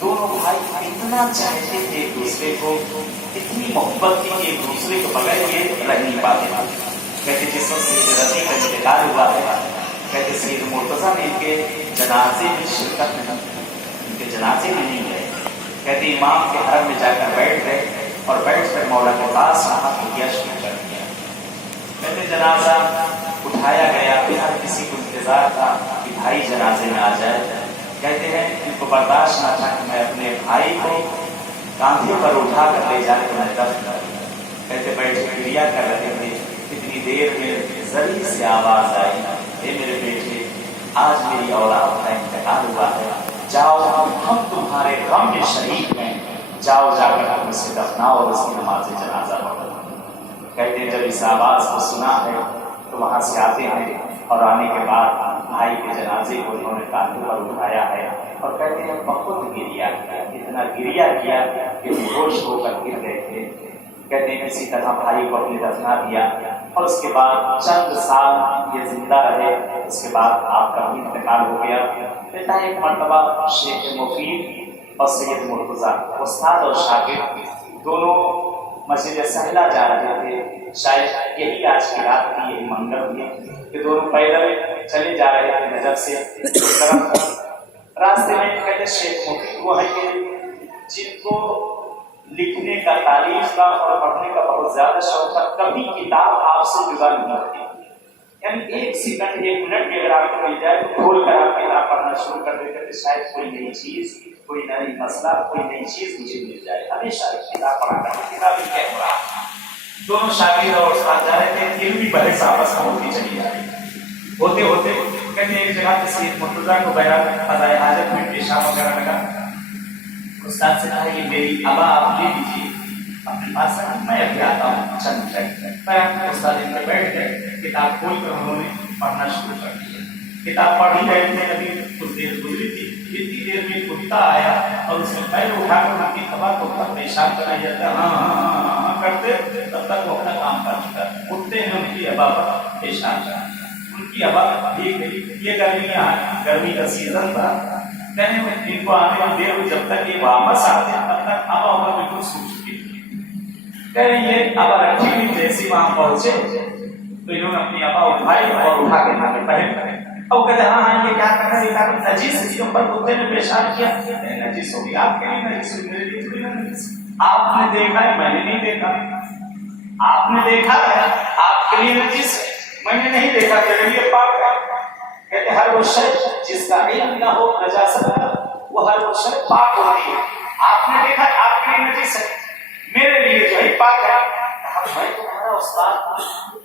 دونوں بھائی اتنا چاہتے تھے ایک دوسرے کو، اتنی محبت تھی کہ ایک دوسرے کو بغیر یہ رہ نہیں پاتے. کہتے جس وقت سید رضی کا انتقال ہوا ہے، کہتے سید مرتضیٰ نے ان کے جنازے میں شرکت نہیں، ان کے جنازے میں نہیں گئے. کہتے امام کے حرم میں جا کر بیٹھ گئے اور بیٹھ کر مولا کے پاس وہاں کیا شروع کر دیا. کہتے جنازہ اٹھایا گیا، پھر ہر کسی کو انتظار تھا کہ بھائی جنازے میں آ جائے. کہتے ہیں ان کو برداشت نہ تھا کہ میں اپنے بھائی کو کاندھے پر اٹھا کر لے جا کے میں دفن کر دیا. کہتے بیٹھے کریا کر رہے تھے، اتنی دیر میں ذریع سے آواز آئی، اے میرے بیٹے، آج میری اولاد کا انتقال ہوا ہے، جاؤ ہم تمہارے غم میں شریک ہیں، جاؤ جا کر تم اسے دفناؤ اور اس کی نماز جنازہ پڑھو. کہتے ہیں جب اس آواز کو سنا ہے تو وہاں سے آتے ہیں اور آنے کے بعد بھائی کے جنازے کو انہوں نے کاندھے پر اٹھایا ہے اور کہتے ہیں بہت گریا کیا، اتنا گریا کیا کہ ہوش ہو کر گر گئے تھے. کہتے ہیں اسی طرح بھائی کو اپنے دفنا دیا اور اس کے بعد چند سال یہ زندہ رہے. اس کے بعد آپ کا بھی انتقال ہو گیا. کہتا ہے ایک مرتبہ شیخ مفید اور سید مرتضیٰ استاد اور شاگرد دونوں مسجد سہلا جا رہے تھے. شاید یہی آج کی رات کی یہی منگل تھی کہ دونوں پیدل چلے جا رہے تھے نجف سے. راستے میں کہتے شیخ مفید وہ ہے کہ جن کو لکھنے کا، تعریف کا اور پڑھنے کا بہت زیادہ شوق تھا، کبھی کتاب آپ سے جدا نہیں ہوتی. یعنی ایک سیکنڈ، ایک منٹ بھی اگر آپ کو مل جائے تو کھول کر آپ کتاب پڑھنا شروع کر دیتے تھے. شاید کوئی نئی چیز، کوئی نئی مسئلہ، کوئی نئی چیز مجھے مل جائے. ہمیشہ کتاب پڑھا کرتے، کتابیں کیا ہو رہا. دونوں شاگرد اور استاد جا رہے تھے، علمی بحث آپس میں ہوتی چلی جا رہی. ہوتے ہوتے کہتے ایک جگہ پہ سید مرتضیٰ کو بہرحال قضائے حاجت میں پیشاب وغیرہ لگا. استاد سے کہا یہ میری ابا آپ لے لیجیے اپنے پاس، میں ابھی آتا ہوں چند منٹ. استاد ان میں بیٹھ گئے، کتاب کھول کر انہوں نے پڑھنا شروع کر دیا. کتاب پڑھ ہی رہے تھے، ابھی کچھ دیر گزری تھی، اتنی دیر میں کتا آیا اور اس نے پیر اٹھا کر ان کی ابا کو پیشاب کرائی جاتا ہے. ہاں کرتے تب تک وہ اپنا کام کر چکا. اٹھتے ہیں ان کی ابا پر پیشاب کرا. ان کی ابا یہ گرمی کا سیزن تھا. کہنے میں ان کو آنے میں دیر ہوئی، جب تک یہ واپس آتے ہیں تب تک ابا عمر بالکل سوکھ چکی تھی. کہہ رہے یہ ابا رکھی ہوئی جیسی وہاں پہنچے تو انہوں نے اپنی ابا اٹھائی اور اٹھا کے یہاں پہ پہن کرے. اور کہتے ہاں یہ کیا کر رہے ہیں، نجیس اس کے اوپر کتے نے پیشاب کیا. نجیس ہوگی آپ کے لیے، نجیس ہوگی میرے لیے تھوڑی نجیس. آپ نے دیکھا ہے، میں نے نہیں دیکھا. آپ نے دیکھا ہے، آپ کے لیے نجیس ہے، میں نے نہیں دیکھا، میرے لیے پاک ہے. کہتے ہر وہ شخص جس کا علم نہ ہو نجاست کا، وہ ہر وہ شخص پاک ہوتی ہے. آپ نے دیکھا آپ کے لیے نجیس ہے، میرے لیے جو ہے پاک ہے. میں تمہارا استاد،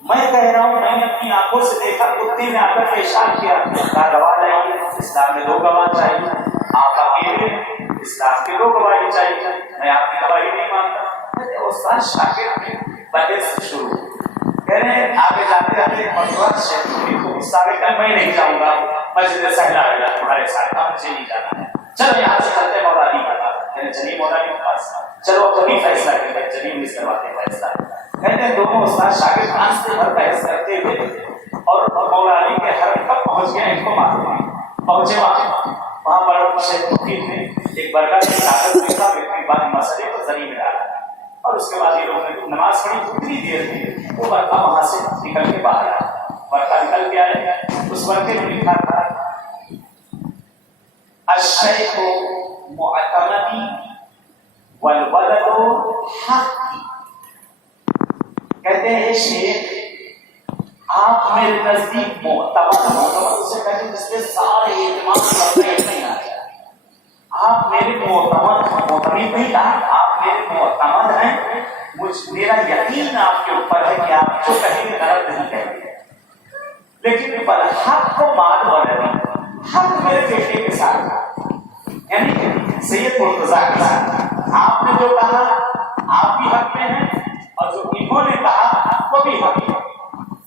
میں کہہ رہا ہوں میں نے اپنی آنکھوں سے دیکھا کتے نے آ کر پیشاب کیا. کہا گواہ چاہیے، اسلام میں 2 گواہ چاہیے. آپ اکیلے، اسلام کے 2 گواہی چاہیے، میں آپ کی گواہی نہیں مانتا. استاد شاگرد میں بحث شروع. کہہ رہے ہیں آگے جاتے جاتے مشورہ شیخ مفید کو غصہ آ گیا، میں نہیں جاؤں گا مسجد سہلا رہا تمہارے ساتھ، مجھے نہیں جانا ہے. چلو یہاں سے چلتے مولا علی کے پاس. چلیے مولا علی کے پاس، چلو وہی فیصلہ کرتے ہیں، چلیے مس کرواتے ہیں فیصلہ. کہتے ہیں دونوں استاد شاگرد آنستے بھر بحث کرتے ہوئے اور مولا علی کے حرم تک پہنچ گئے. ان کو معلوم پہنچے وہاں پر شیخ مفید نے ایک برکت کی طاقت کے ساتھ اتنی بات مسئلے کو زمین میں ڈالا اور اس کے بعد یہ لوگوں نے نماز پڑھی. اتنی دیر میں وہ برقع وہاں سے نکل کے باہر آیا. برقع نکل کے آئے، اس برقعے میں لکھا تھا الشیخ معتمدی والولد حقی. کہتے ہیں شیخ آپ میرے نزدیک معتمد سے کہتے ہیں جس کے سارے اعتماد کرتے نہیں آ جائے. آپ میرے معتمد نہیں تھا، آپ میرے معتمد ہیں. میرا یقین آپ کے اوپر ہے کہ آپ جو کہیں گے غلط نہیں کہیں گے. لیکن پر حق کو مان والے حق میرے بیٹے کے ساتھ تھا، یعنی سید مرتضیٰ کے ساتھ. آپ نے جو کہا آپ بھی حق میں ہیں اور جو انہوں نے کہا وہ بھی حق میں.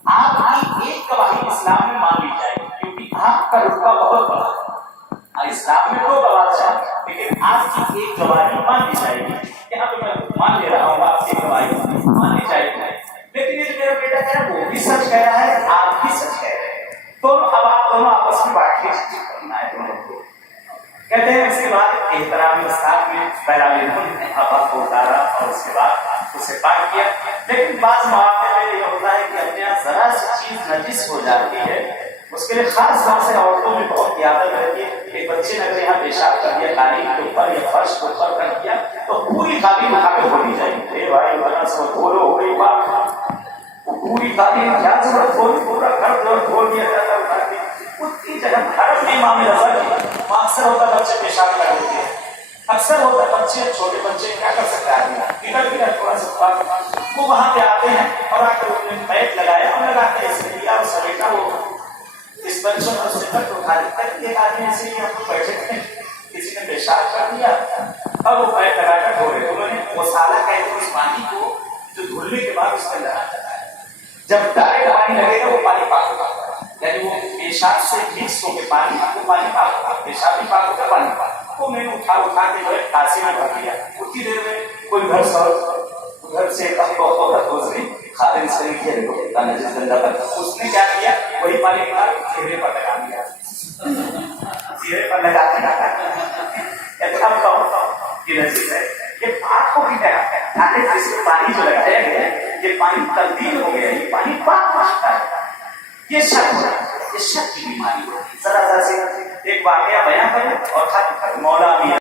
آپ کی ایک گواہی اسلام میں مان لی جائے گی کیونکہ آپ کا رتبہ بہت بڑا ہے. اسلام میں 2 گواہ چاہیے لیکن آپ کی ایک گواہی مان لی جائے گی. یہاں پہ میں مان لے رہا ہوں آپ کی گواہی مان لی جائے گی. لیکن یہ میرا بیٹا کہہ رہا ہے وہ بھی سچ کہہ رہا ہے، آپ بھی سچ کہہ رہے ہیں. اب آپ دونوں آپس میں بات چیت کرنا ہے دونوں کو. کہتے ہیں اس کے بعد احترام استاد میں بہرحال انہوں نے ابا کو اتارا اور اس کے بعد اسے پاک کیا. لیکن بعض مواقع میں یہ ہوتا ہے کہ اپنے یہاں ذرا سی چیز نجس ہو جاتی ہے، اس کے لیے خاص طور سے عورتوں میں بہت عادت رہتی ہے. ایک بچے نے اگر یہاں پیشاب کر دیا قالین کے اوپر یا فرش کے اوپر کر دیا تو پوری قالین اٹھا کے دھونی چاہیے. اے بھائی ورنہ سب دھولو ہو گئی بات، پوری قالین کیا ضرورت دھونے، پورا گھر دھو دیا جاتا ہے اٹھا کے. اتنی جگہ گھر میں امام رضا کی اکثر ہوتا ہے بچے پیشاب کر دیتے ہیں، اکثر ہوتا ہے بچے چھوٹے بچے کیا کر سکتا ہے آدمی ادھر تھوڑا سا وہ وہاں پہ آتے ہیں اور آ کر انہوں نے بیٹ لگایا اور لگاتے ہیں اس میں لیا اور سمیٹا وہ اس بچوں کو اس تک اٹھا دیتا ہے. ایک آدمی ایسے ہی ہم لوگ بیٹھے تھے، کسی نے پیشاب کر دیا اور وہ بیٹ لگا کر دھو رہے. انہوں نے مسالہ کہتے ہیں اس پانی کو جو دھلنے کے بعد اس میں لگا جاتا ہے، جب ڈائریکٹ پانی لگے گا وہ پانی پاک ہوگا، یعنی وہ پیشاب سے مکس ہو کے پانی پاک ہوگا، پیشاب بھی پاک ہوگا پانی پاک. وہ میں نے اٹھا کے جو ہے کاسی میں بھر دیا. اتنی دیر میں کوئی گھر سے گزری خادم اس طرح کی دیکھو نجس گندا پر اس نے کیا کیا وہی پانی نکال چہرے پر لگا دیا، چہرے پر لگا اتنا یہ نجس ہے. یہ پاک ہو گیا، اس میں پانی جو لگایا گیا یہ پانی تبدیل ہو گیا، یہ پانی پاک ہو چکا ہے. یہ شک ہو رہا ہے، یہ شک کی بیماری ہو رہی ہے. ذرا ذرا سے ایک واقعہ بیان کریں اور مولا